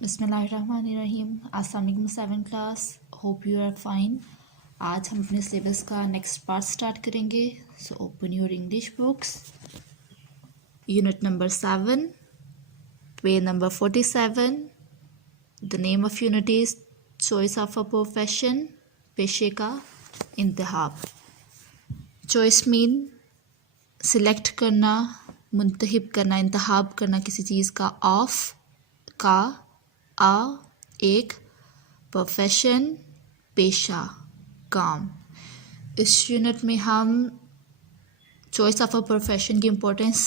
बिस्मिल्लाहिर्रहमानिर्रहीम। अस्सलाम वालेकुम 7 class, hope you are fine. आज हम अपने सिलेबस का नेक्स्ट पार्ट स्टार्ट करेंगे। So open your English books, unit number 7, page number 47। The name of unit is choice of a profession, पेशे का इंतखाब। चॉइस मीन सिलेक्ट करना, मुंतखब करना, इंतखाब करना किसी चीज़ का। ऑफ का, आ एक, प्रोफेशन पेशा, काम। इस यूनिट में हम चॉइस ऑफ अ प्रोफेशन की इम्पोर्टेंस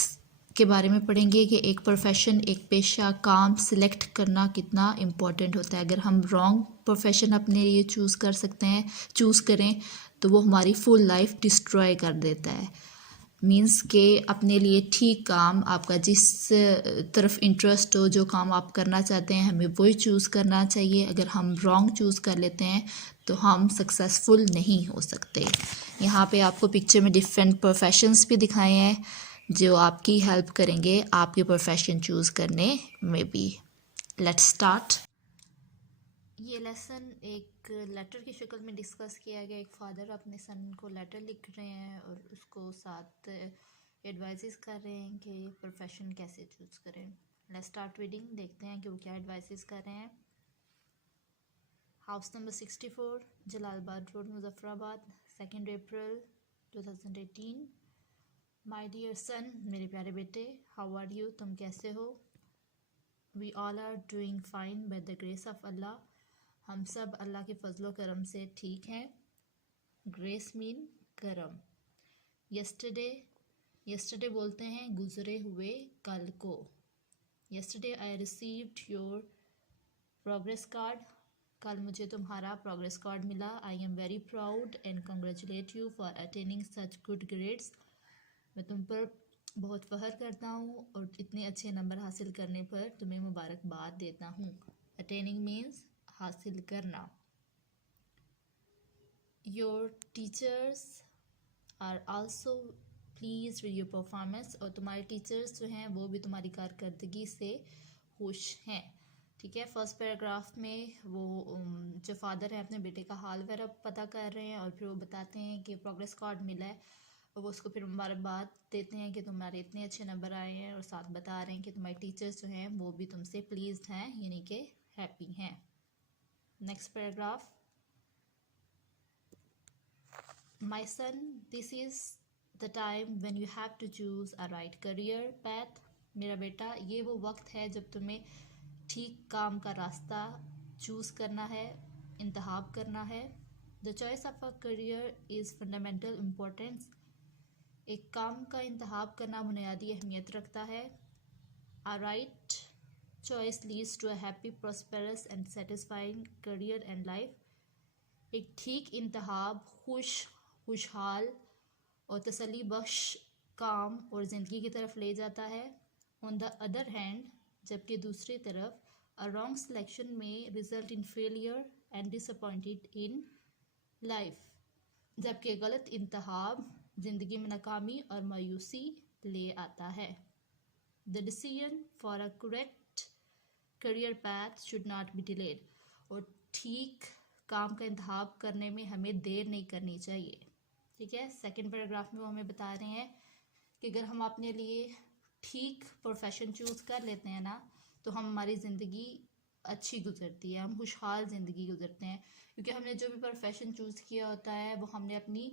के बारे में पढ़ेंगे कि एक प्रोफेशन, एक पेशा, काम सिलेक्ट करना कितना इम्पोर्टेंट होता है। अगर हम रॉन्ग प्रोफेशन अपने लिए चूज़ करें तो वो हमारी फुल लाइफ डिस्ट्रॉय कर देता है। मीन्स के अपने लिए ठीक काम, आपका जिस तरफ इंटरेस्ट हो, जो काम आप करना चाहते हैं, हमें वही चूज़ करना चाहिए। अगर हम रॉन्ग चूज़ कर लेते हैं तो हम सक्सेसफुल नहीं हो सकते। यहाँ पे आपको पिक्चर में डिफरेंट प्रोफेशंस भी दिखाए हैं जो आपकी हेल्प करेंगे आपके प्रोफेशन चूज़ करने में भी। Let's start. ये लेसन एक लेटर की शक्ल में डिस्कस किया गया। एक फादर अपने सन को लेटर लिख रहे हैं और उसको साथ एडवाइसेस कर रहे हैं कि प्रोफेशन कैसे चूज़ करें। लेट्स स्टार्ट रीडिंग, देखते हैं कि वो क्या एडवाइसेस कर रहे हैं। House number 64, Jalalabad road, Muzaffarabad, 2 April 2018। My dear son, मेरे प्यारे बेटे, हाउ आर यू, तुम कैसे हो। We all are doing fine by the grace of Allah, हम सब अल्लाह के फजलो करम से ठीक हैं। ग्रेस मीन करम। यस्टरडे, यस्टरडे बोलते हैं गुजरे हुए कल को। Yesterday I received your progress card, कल मुझे तुम्हारा प्रोग्रेस कार्ड मिला। I am very proud and congratulate you for attaining such good grades, मैं तुम पर बहुत फ़ख्र करता हूँ और इतने अच्छे नंबर हासिल करने पर तुम्हें मुबारकबाद देता हूँ। अटेनिंग मीन्स हासिल करना। Your teachers are also please with your performance, और तुम्हारे टीचर्स जो हैं वो भी तुम्हारी कारकर्दगी से खुश हैं। ठीक है, फर्स्ट पैराग्राफ में वो जो फादर है अपने बेटे का हाल वगैरह पता कर रहे हैं और फिर वो बताते हैं कि प्रोग्रेस कार्ड मिला है और वो उसको फिर मुबारकबाद देते हैं कि तुम्हारे इतने अच्छे नंबर आए हैं, और साथ बता रहे हैं कि तुम्हारे टीचर्स जो हैं वो भी तुमसे प्लीज्ड हैं, यानी कि हैप्पी हैं। Next paragraph. My son, this is the time when you have to choose a right career path. मेरा बेटा, ये वो वक्त है जब तुम्हें ठीक काम का रास्ता चूज़ करना है, इंतखाब करना है। The choice of a career is fundamental importance. एक काम का इंतखाब करना बुनियादी अहमियत रखता है। A right choice leads to a happy, prosperous and satisfying career and life. एक ठीक इंतखाब खुशहाल और तसल्ली बख्श काम और ज़िंदगी की तरफ ले जाता है। ऑन द अदर हैंड, जबकि दूसरी तरफ, अ रॉन्ग सिलेक्शन में result in failure and disappointed in life, जबकि गलत इंतखाब ज़िंदगी में नाकामी और मायूसी ले आता है। The decision for a correct career path should not be delayed, और ठीक काम का इंतखाब करने में हमें देर नहीं करनी चाहिए। ठीक है, सेकंड पैराग्राफ में वो हमें बता रहे हैं कि अगर हम अपने लिए ठीक प्रोफेशन चूज़ कर लेते हैं ना, तो हमारी ज़िंदगी अच्छी गुजरती है, हम खुशहाल ज़िंदगी गुजरते हैं, क्योंकि हमने जो भी प्रोफेशन चूज़ किया होता है वो हमने अपनी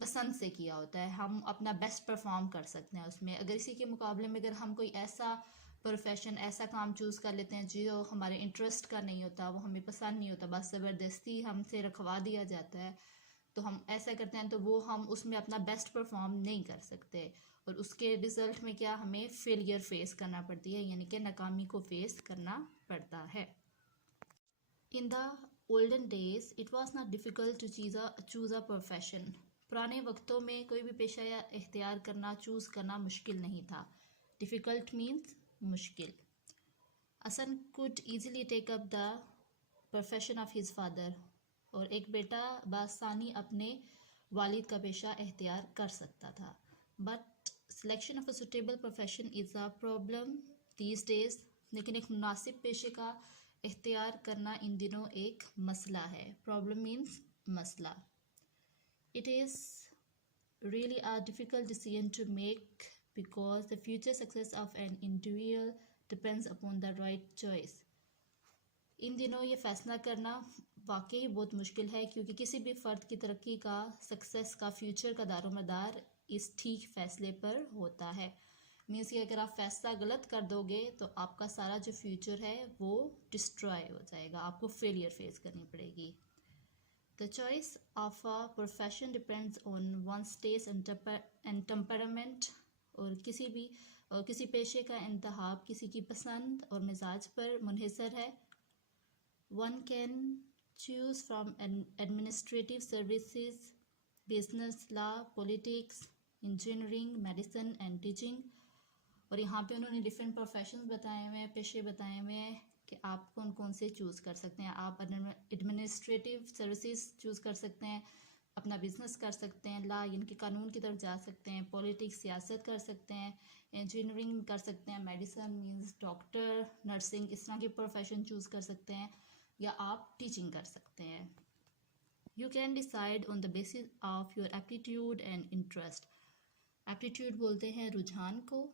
पसंद से किया होता है। हम अपना बेस्ट परफॉर्म कर सकते हैं उसमें। अगर इसी के मुकाबले में अगर हम कोई ऐसा प्रोफेशन, ऐसा काम चूज़ कर लेते हैं जो हमारे इंटरेस्ट का नहीं होता, वो हमें पसंद नहीं होता, बस ज़बरदस्ती हमसे रखवा दिया जाता है, तो हम ऐसा करते हैं तो वो हम उसमें अपना बेस्ट परफॉर्म नहीं कर सकते, और उसके रिजल्ट में क्या, हमें फेलियर फेस करना पड़ती है, यानी कि नाकामी को फेस करना पड़ता है। In the olden days it was not difficult to choose a profession, पुराने वक्तों में कोई भी पेशा या इख्तियार करना, चूज़ करना मुश्किल नहीं था। डिफ़िकल्ट मीन्स मुश्किल। A son could easily take up the profession of his father, और एक बेटा बासानी अपने वालिद का पेशा इख्तियार कर सकता था। But selection of a suitable profession is a problem these days. लेकिन एक मुनासिब पेशे का इख्तियार करना इन दिनों एक मसला है. प्रॉब्लम मीन्स मसला. It is really a difficult decision to make because the future success of an individual depends upon the right choice. इन दिनों ये फैसला करना वाकई बहुत मुश्किल है क्योंकि किसी भी फ़र्द की तरक्की का, सक्सेस का, फ्यूचर का दारोमदार इस ठीक फैसले पर होता है. मीन्स कि अगर आप फैसला गलत कर दोगे तो आपका सारा जो फ्यूचर है वो डिस्ट्रॉय हो जाएगा, आपको फेलियर फेस करनी पड़ेगी. The choice of a profession depends on one's taste and temperament. और किसी पेशे का इंतखाब किसी की पसंद और मिजाज पर मुनहसर है. One can choose from administrative services, business, law, politics, engineering, medicine and teaching. और यहाँ पे उन्होंने डिफरेंट प्रोफेशंस बताए हुए हैं, पेशे बताए हुए हैं कि आप कौन कौन से चूज़ कर सकते हैं. आप एडमिनिस्ट्रेटिव सर्विसेज चूज़ कर सकते हैं, अपना बिजनेस कर सकते हैं, लॉ यानी कि कानून की तरफ जा सकते हैं, पॉलिटिक्स सियासत कर सकते हैं, इंजीनियरिंग कर सकते हैं, मेडिसिन मींस डॉक्टर, नर्सिंग, इस तरह की प्रोफेशन चूज़ कर सकते हैं, या आप टीचिंग कर सकते हैं. You can decide on the basis of your aptitude and interest. Aptitude बोलते हैं रुझान को,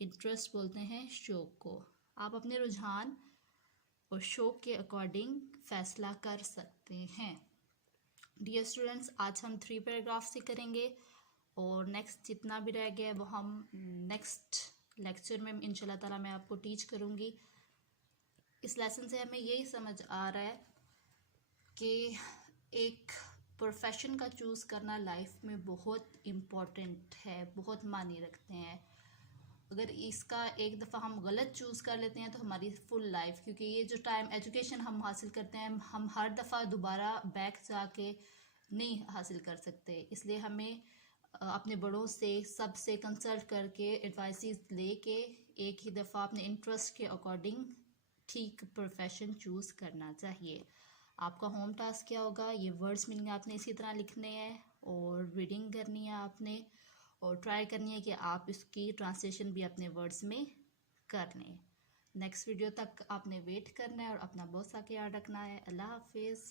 इंटरेस्ट बोलते हैं शौक को. आप अपने रुझान और शौक के अकॉर्डिंग फैसला कर सकते हैं. डियर स्टूडेंट्स, आज हम 3 पैराग्राफ से करेंगे और नेक्स्ट जितना भी रह गया वो हम नेक्स्ट लेक्चर में इंशाल्लाह ताला मैं आपको टीच करूँगी. इस लेसन से हमें यही समझ आ रहा है कि एक प्रोफेशन का चूज़ करना लाइफ में बहुत इम्पोर्टेंट है, बहुत मायने रखते हैं. अगर इसका एक दफ़ा हम गलत चूज़ कर लेते हैं तो हमारी फुल लाइफ, क्योंकि ये जो टाइम एजुकेशन हम हासिल करते हैं हम हर दफ़ा दोबारा बैक जाके नहीं हासिल कर सकते. इसलिए हमें अपने बड़ों से सबसे कंसल्ट करके एडवाइसेस लेके एक ही दफ़ा अपने इंटरेस्ट के अकॉर्डिंग ठीक प्रोफेशन चूज़ करना चाहिए. आपका होम टास्क क्या होगा, ये वर्ड्स मीनिंग आपने इसी तरह लिखने हैं और रीडिंग करनी है आपने, और ट्राई करनी है कि आप इसकी ट्रांसलेशन भी अपने वर्ड्स में कर लें. नेक्स्ट वीडियो तक आपने वेट करना है और अपना बहुत सा ख्याल रखना है. अल्लाह हाफिज़.